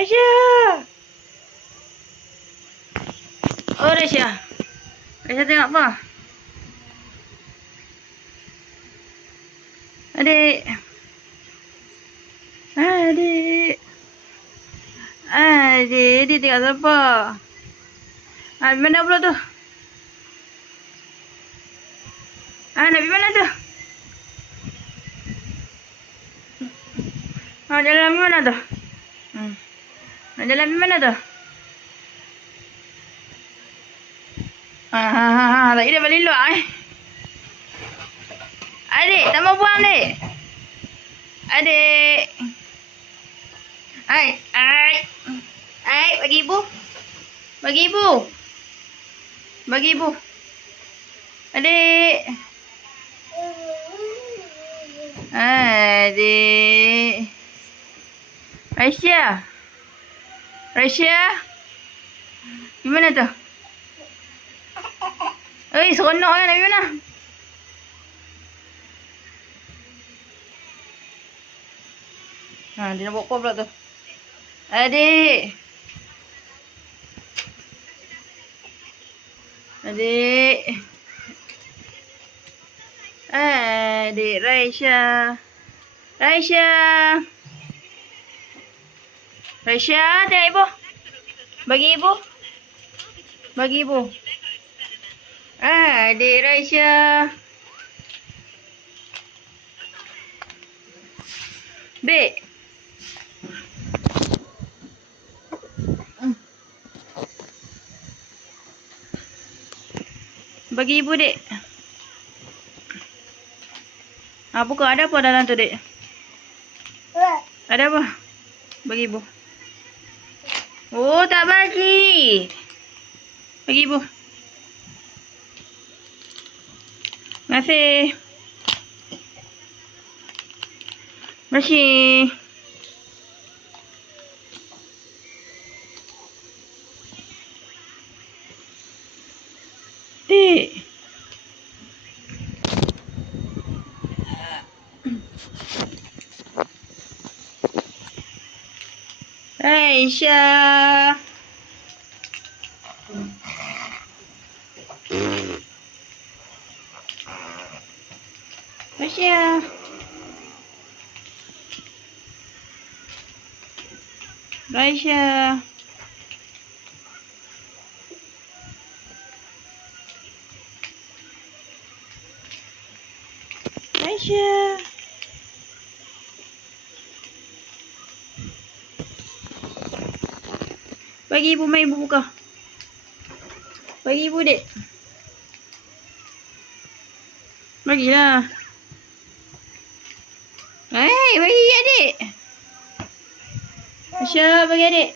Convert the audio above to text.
Raisya. Oh, Raisya. Raisya tengok apa? Adik. Adik. Adik tengok siapa? Mana pula tu? Nak pergi mana tu? Jalan pergi mana tu? Nak jalan pergi mana tu? Lagi dah balik luar Adik, tak mau buang adik. Adik. Ai, bagi ibu. Bagi ibu. Bagi ibu. Adik. Adik. Raisya. Raisya. Gimana tu? Seronok kan nak pergi mana? Dia nak buat apa pula tu? Adik. Adik. Adik Raisya. Raisya. Raisya, tengok ibu. Bagi ibu. Bagi ibu. Adik Raisya. Dek. Bagi ibu, dek. Buka. Ada apa dalam tu, dek? Ada apa? Bagi ibu. Oh, tak bagi. Bagi ibu. Terima kasih. Bersih. Dek. Raisya. Raisya. Raisya. Raisya. Bagi ibu, main ibu buka. Bagi ibu, dek. Bagilah. Bagi adik. Raisya, bagi adik.